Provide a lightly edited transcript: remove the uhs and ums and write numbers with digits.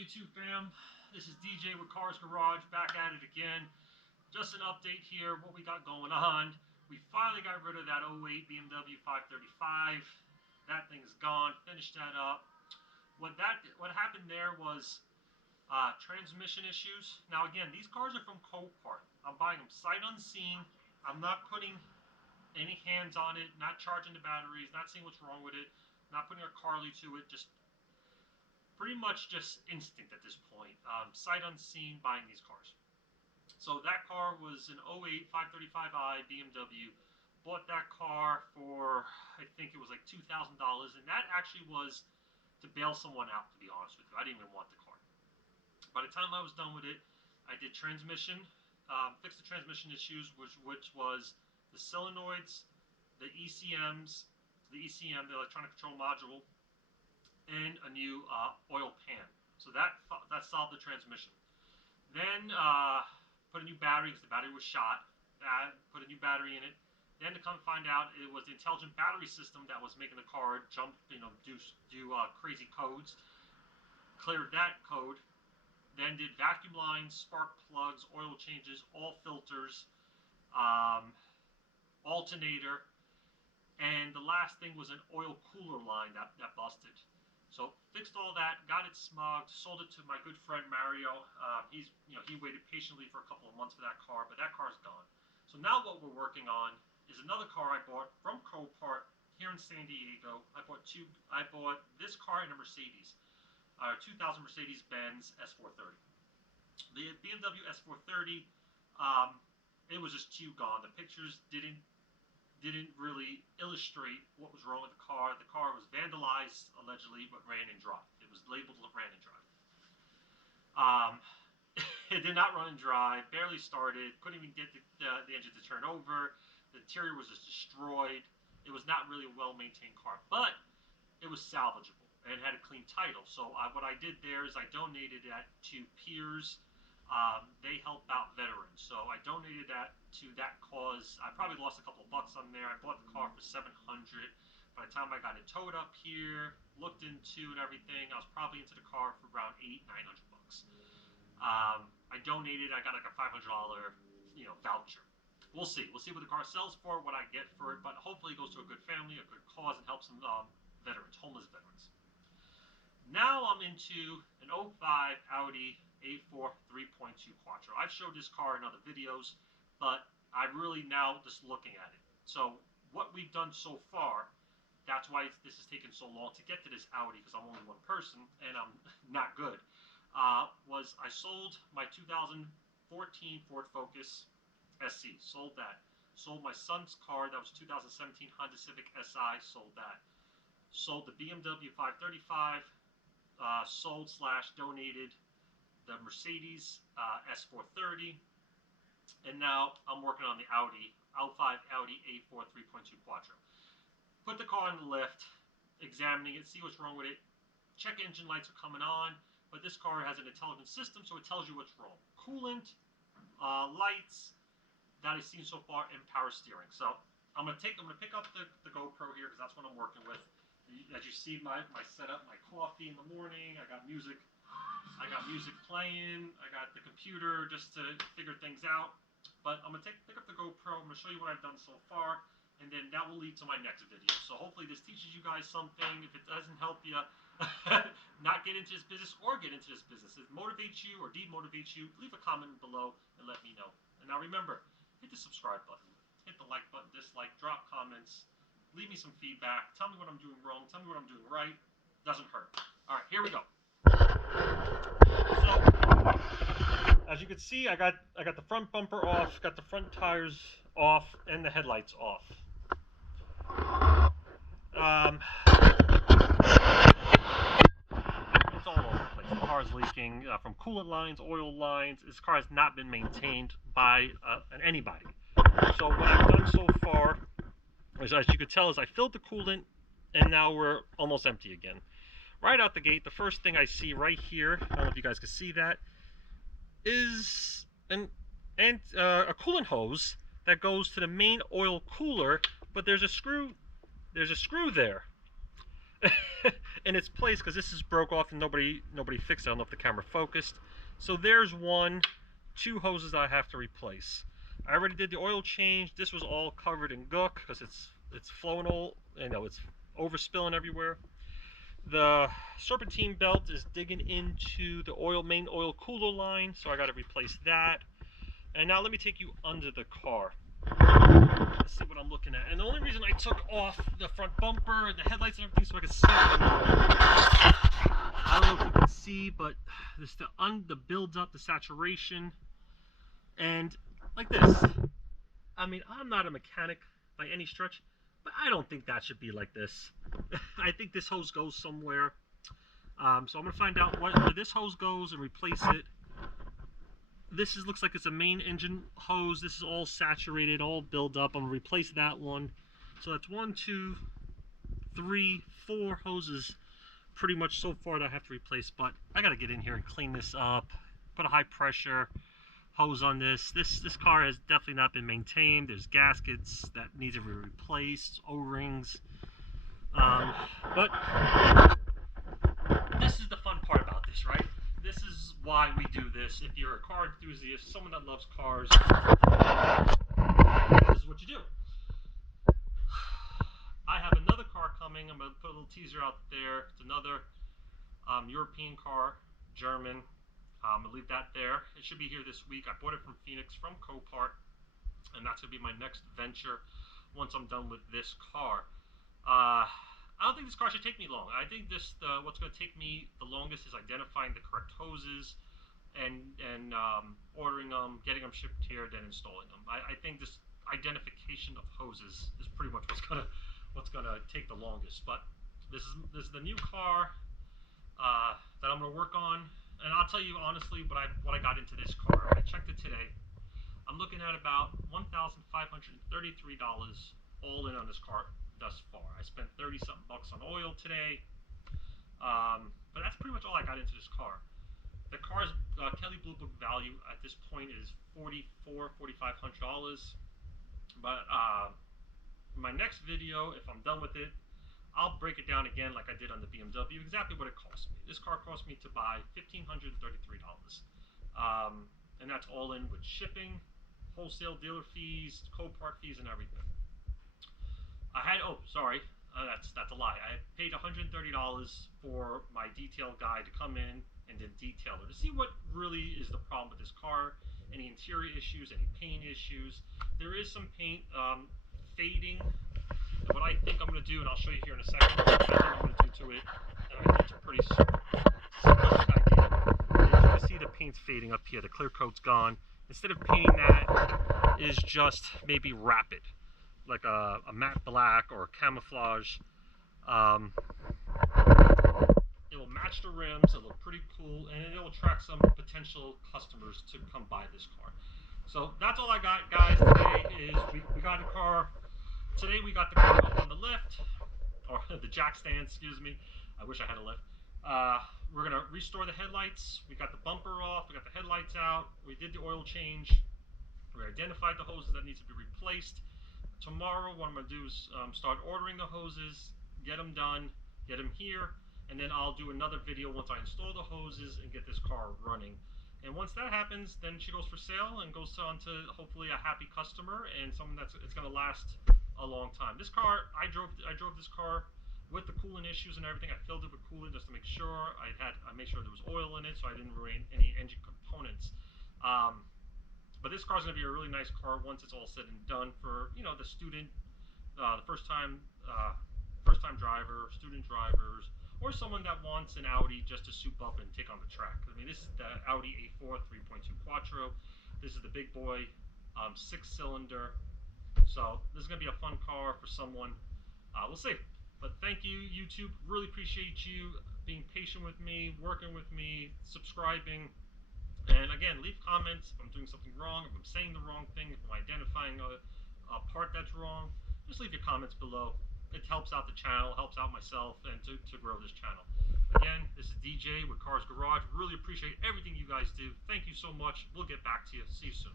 YouTube fam? This is DJ with Cars Garage, back at it again. Just an update here, what we got going on. We finally got rid of that 08 BMW 535. That thing's gone, finished that up. What happened there was transmission issues. Now again, these cars are from Copart. I'm buying them sight unseen. I'm not putting any hands on it, not charging the batteries, not seeing what's wrong with it, not putting a Carly to it, just pretty much just instinct at this point. Sight unseen buying these cars. So that car was an 08 535i BMW. Bought that car for, I think it was like $2,000, and that actually was to bail someone out, to be honest with you. I didn't even want the car. By the time I was done with it, I did transmission, fixed the transmission issues, which was the solenoids, the ECMs, the electronic control module, and a new oil pan. So that solved the transmission. Then put a new battery because the battery was shot. Put a new battery in it. Then to come find out it was the intelligent battery system that was making the car jump, do crazy codes. Cleared that code. Then did vacuum lines, spark plugs, oil changes, all filters, alternator, and the last thing was an oil cooler line that busted. So fixed all that, got it smugged, sold it to my good friend Mario. He waited patiently for a couple of months for that car, but that car's gone. So now what we're working on is another car I bought from Copart here in San Diego. I bought this car and a Mercedes, 2000 Mercedes-Benz S430. The BMW S430, it was just too gone. The pictures didn't really illustrate what was wrong with the car. The car was vandalized, allegedly, but ran and drive. It was labeled ran and drive. It did not run and drive, barely started, couldn't even get the engine to turn over. The interior was just destroyed. It was not really a well-maintained car, but it was salvageable and had a clean title. So what I did there is I donated that to Peers. They help out veterans, so I donated that to that cause. I probably lost a couple of bucks on there. I bought the car for $700. By the time I got it towed up here, looked into and everything, I was probably into the car for around $800-900 bucks. I donated. I got like a $500 voucher. We'll see what the car sells for, what I get for it, but hopefully it goes to a good family, a good cause, and helps some veterans, homeless veterans. Now I'm into an 05 Audi A4 3.2 Quattro. I've showed this car in other videos, but I'm really now just looking at it. So what we've done so far, that's why this has taken so long to get to this Audi, because I'm only one person and I'm not good, was I sold my 2014 Ford Focus SC, sold that. Sold my son's car, that was 2017 Honda Civic Si, sold that. Sold the BMW 535, sold/donated the Mercedes S430, and now I'm working on the Audi 05 Audi A4 3.2 Quattro. Put the car in the lift, examining it, see what's wrong with it. Check engine lights are coming on, but this car has an intelligent system, so it tells you what's wrong. Coolant, lights, that I've seen so far, and power steering. So I'm gonna pick up the GoPro here because that's what I'm working with. As you see, my setup, my coffee in the morning. I got music playing. I got the computer just to figure things out. But I'm gonna pick up the GoPro. I'm gonna show you what I've done so far, and then that will lead to my next video. So hopefully this teaches you guys something. If it doesn't help you not get into this business or get into this business, if it motivates you or demotivates you, leave a comment below and let me know. And now remember, hit the subscribe button, hit the like button, dislike, drop comments, leave me some feedback, tell me what I'm doing wrong, tell me what I'm doing right. Doesn't hurt. All right, here we go. So, as you can see, I got the front bumper off, got the front tires off, and the headlights off. It's all over the place. The car is leaking from coolant lines, oil lines. This car has not been maintained by anybody. So what I've done so far is, as you could tell, is I filled the coolant, and now we're almost empty again. Right out the gate, the first thing I see right here, I don't know if you guys can see that, is a coolant hose that goes to the main oil cooler, but there's a screw there. in its place because this is broke off and nobody fixed it. I don't know if the camera focused. So there's one, 2 hoses I have to replace. I already did the oil change. This was all covered in gook because it's flowing all, it's overspilling everywhere. The serpentine belt is digging into the main oil cooler line, so I got to replace that. And now let me take you under the car. Let's see what I'm looking at. And the only reason I took off the front bumper and the headlights and everything so I could see it. I don't know if you can see, but this the build up, the saturation, and like this. I mean, I'm not a mechanic by any stretch, but I don't think that should be like this. I think this hose goes somewhere. So I'm gonna find out where this hose goes and replace it. This looks like it's a main engine hose. This is all saturated, all built up. I'm gonna replace that one. So that's 1, 2, 3, 4 hoses pretty much so far that I have to replace, but I gotta get in here and clean this up, put a high pressure hose on this. This car has definitely not been maintained. There's gaskets that need to be replaced, O-rings, but this is the fun part about this, right? This is why we do this. If you're a car enthusiast, someone that loves cars, this is what you do. I have another car coming. I'm going to put a little teaser out there. It's another European car, German. I'm going to leave that there. It should be here this week. I bought it from Phoenix, from Copart, and that's going to be my next venture once I'm done with this car. I don't think this car should take me long. I think what's going to take me the longest is identifying the correct hoses and ordering them, getting them shipped here, then installing them. I think this identification of hoses is pretty much what's gonna take the longest. But this is the new car that I'm gonna work on, and I'll tell you honestly what I got into this car. I checked it today. I'm looking at about $1,533 all in on this car thus far. I spent 30-something bucks on oil today, but that's pretty much all I got into this car. The car's Kelley Blue Book value at this point is $4,500. But my next video, if I'm done with it, I'll break it down again like I did on the BMW, exactly what it cost me. This car cost me to buy $1,533, and that's all in with shipping, wholesale dealer fees, Copart fees, and everything. That's a lie. I paid $130 for my detail guy to come in and then detail it to see what really is the problem with this car, any interior issues, any paint issues. There is some paint fading. And what I think I'm going to do, and I'll show you here in a second, what I think I'm going to do to it, and I think it's a pretty simplistic idea. As you can see, the paint's fading up here. The clear coat's gone. Instead of painting that, is just maybe wrap it, like a matte black or camouflage. It will match the rims, it'll look pretty cool, and it'll attract some potential customers to come buy this car. So that's all I got, guys. Today is we got the car. Today we got the car up on the lift, or the jack stand, excuse me. I wish I had a lift. We're gonna restore the headlights. We got the bumper off, we got the headlights out, we did the oil change, we identified the hoses that need to be replaced. Tomorrow what I'm gonna do is start ordering the hoses, get them done, get them here, and then I'll do another video once I install the hoses and get this car running. And once that happens, then she goes for sale and goes on to hopefully a happy customer and someone it's going to last a long time. This car, I drove this car with the coolant issues and everything. I filled it with coolant just to make sure I made sure there was oil in it, so I didn't ruin any engine components. But this car is going to be a really nice car once it's all said and done for the student, the first time driver, student drivers, or someone that wants an Audi just to soup up and take on the track. I mean, this is the Audi A4 3.2 Quattro. This is the big boy, 6-cylinder. So this is going to be a fun car for someone. We'll see. But thank you, YouTube. Really appreciate you being patient with me, working with me, subscribing. And again, leave comments if I'm doing something wrong, if I'm saying the wrong thing, if I'm identifying a part that's wrong. Just leave your comments below. It helps out the channel, helps out myself, and to grow this channel. Again, this is DJ with Cars Garage. Really appreciate everything you guys do. Thank you so much. We'll get back to you. See you soon.